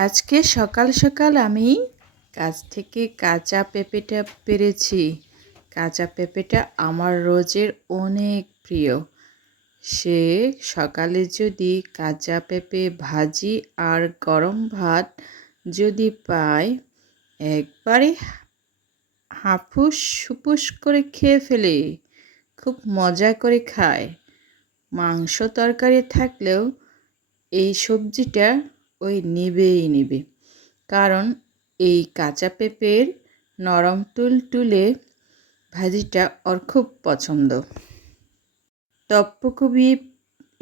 আজকে সকাল সকাল আমি গাছ থেকে কাঁচা পেঁপেটা পেড়েছি। কাঁচা পেঁপেটা আমার রোজের অনেক প্রিয়। সে সকালে যদি কাঁচা পেঁপে ভাজি আর গরম ভাত যদি পাই, একবারে হাঁফুস হুপুস করে খেয়ে ফেলে। খুব মজা করে খায়। মাংস তরকারি থাকলেও এই সবজিটা ওই নেবেই নেবে, কারণ এই কাঁচা পেঁপের নরম তুলতুলে ভাজিটা ওর খুব পছন্দ। তপ্পকবি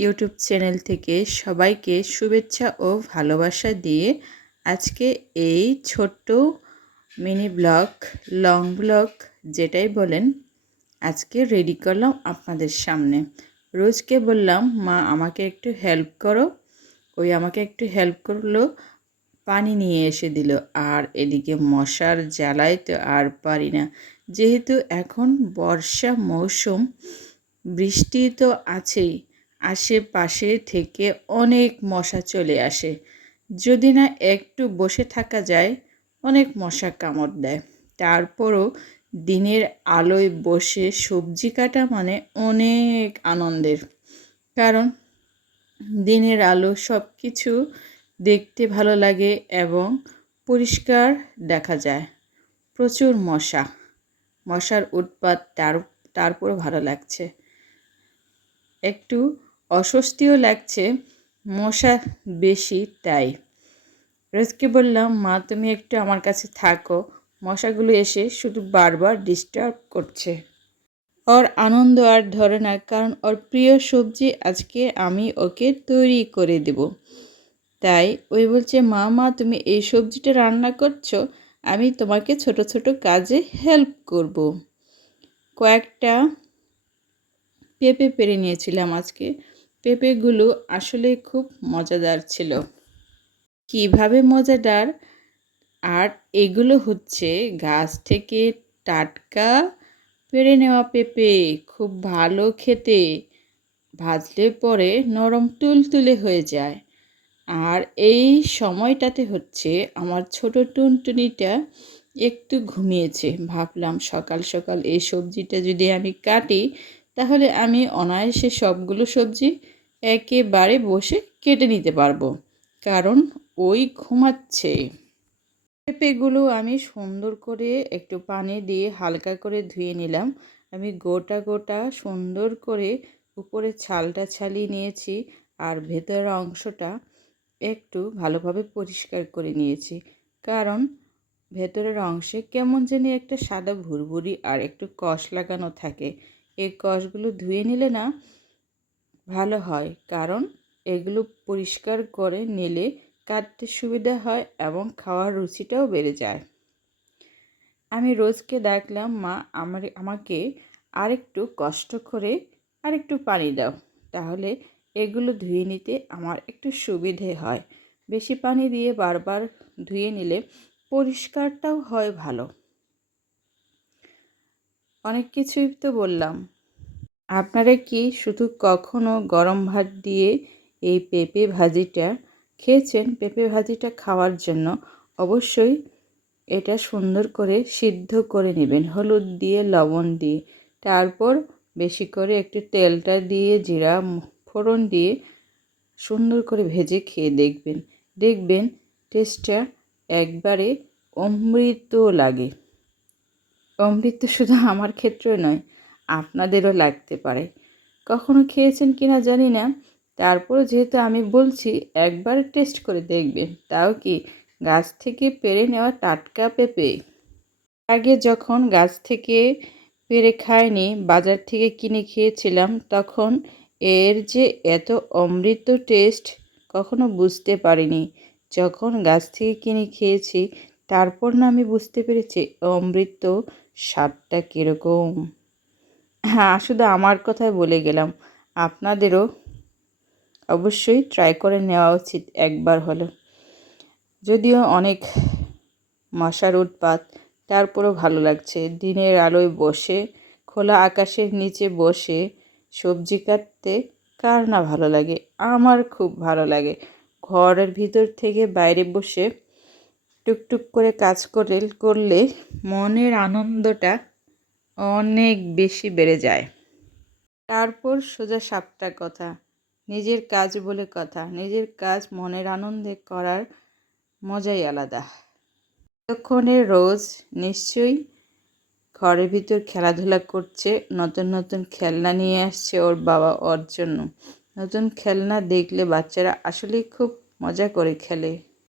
ইউটিউব চ্যানেল থেকে সবাইকে শুভেচ্ছা ও ভালোবাসা দিয়ে আজকে এই ছোট্ট মিনি ব্লগ, লং ব্লগ যেটাই বলেন, আজকে রেডি করলাম আপনাদের সামনে। রোজকে বললাম, মা আমাকে একটু হেল্প করো। ওই আমাকে একটু হেল্প করলো, পানি নিয়ে এসে দিল। আর এদিকে মশার জ্বালায় তো আর পারি না। যেহেতু এখন বর্ষা মৌসুম, বৃষ্টি তো আছেই, আশেপাশে থেকে অনেক মশা চলে আসে। যদি না একটু বসে থাকা যায়, অনেক মশা কামড় দেয়। তারপরও দিনের আলোয় বসে সবজি কাটা মানে অনেক আনন্দের, কারণ দিনের আলো সব কিছু দেখতে ভালো লাগে এবং পরিষ্কার দেখা যায়। প্রচুর মশার উৎপাত, তারপরও ভালো লাগছে। একটু অস্বস্তিও লাগছে, মশা বেশি তাই। রোজকে বললাম, মা তুমি একটু আমার কাছে থাকো, মশাগুলো এসে শুধু বারবার ডিস্টার্ব করছে। ওর আনন্দ আর ধরে না, কারণ ওর প্রিয় সবজি আজকে আমি ওকে তৈরি করে দেব। তাই ওই বলছে, মা তুমি এই সবজিটা রান্না করছো, আমি তোমাকে ছোট ছোট কাজে হেল্প করব। কয়েকটা পেঁপে পেরে নিয়েছিলাম আজকে। পেঁপেগুলো আসলে খুব মজাদার ছিল। কিভাবে মজাদার? আর এগুলো হচ্ছে গাছ থেকে টাটকা পেড়ে নেওয়া পেঁপে, খুব ভালো খেতে। ভাজলে পরে নরম তুলতুলে হয়ে যায়। আর এই সময়টাতে হচ্ছে আমার ছোট টুনটুনিটা একটু ঘুমিয়েছে। ভাবলাম সকাল সকাল এই সবজিটা যদি আমি কাটি, তাহলে আমি অনায়াসে সবগুলো সবজি একেবারে বসে কেটে নিতে পারবো, কারণ ওই ঘুমাচ্ছে। পেঁপেগুলো আমি সুন্দর করে একটু পানি দিয়ে হালকা করে ধুয়ে নিলাম। আমি গোটা গোটা সুন্দর করে উপরে ছালটা ছালিয়ে নিয়েছি, আর ভেতরের অংশটা একটু ভালোভাবে পরিষ্কার করে নিয়েছি, কারণ ভেতরের অংশে কেমন জানি একটা সাদা ভুরভুরি আর একটু কষ লাগানো থাকে। এই কষগুলো ধুয়ে নিলে না ভালো হয়, কারণ এগুলো পরিষ্কার করে নিলে কাটতে সুবিধা হয় এবং খাওয়ার রুচিটাও বেড়ে যায়। আমি রোজকে ডাকলাম, মা আমাকে আরেকটু কষ্ট করে আরেকটু পানি দাও, তাহলে এগুলো ধুয়ে নিতে আমার একটু সুবিধে হয়। বেশি পানি দিয়ে বারবার ধুয়ে নিলে পরিষ্কারটাও হয় ভালো। অনেক কিছুই তো বললাম। আপনারা কি শুধু কখনো গরম ভাত দিয়ে এই পেঁপে ভাজিটা খেয়েছেন? পেঁপে ভাজিটা খাওয়ার জন্য অবশ্যই এটা সুন্দর করে সিদ্ধ করে নেবেন, হলুদ দিয়ে লবণ দিয়ে। তারপর বেশি করে একটু তেলটা দিয়ে জিরা ফোড়ন দিয়ে সুন্দর করে ভেজে খেয়ে দেখবেন টেস্টটা একবারে অমৃত লাগে। অমৃত শুধু আমার ক্ষেত্রে নয়, আপনাদেরও লাগতে পারে। কখনো খেয়েছেন কিনা জানি না, তারপরে যেহেতু আমি বলছি, একবার টেস্ট করে দেখবেন। তাও কি গাছ থেকে পেড়ে নেওয়া টাটকা পেঁপে। আগে যখন গাছ থেকে পেড়ে খাইনি, বাজার থেকে কিনে খেয়েছিলাম, তখন এর যে এত অমৃত টেস্ট কখনো বুঝতে পারিনি। যখন গাছ থেকে কিনে খেয়েছি, তারপর না আমি বুঝতে পেরেছি অমৃত স্বাদটা কীরকম। হ্যাঁ, শুধু আমার কথাই বলে গেলাম, আপনাদেরও অবশ্যই ট্রাই করে নেওয়া উচিত একবার হলো। যদিও অনেক মশার উৎপাত, তারপরেও ভালো লাগছে। দিনের আলোয় বসে, খোলা আকাশের নিচে বসে সবজি কাটতে কার না ভালো লাগে? আমার খুব ভালো লাগে। ঘরের ভিতর থেকে বাইরে বসে টুকটুক করে কাজ করলে মনের আনন্দটা অনেক বেশি বেড়ে যায়। তারপর সোজা সাপটা কথা, নিজের কাজ বলে কথা, নিজের কাজ মনের আনন্দে করার মজাই আলাদা। ততক্ষণে রোজ নিশ্চয়ই ঘরের ভিতর খেলাধুলা করছে, নতুন নতুন খেলনা নিয়ে আসছে ওর বাবা ওর জন্য। নতুন খেলনা দেখলে বাচ্চারা আসলেই খুব মজা করে খেলে।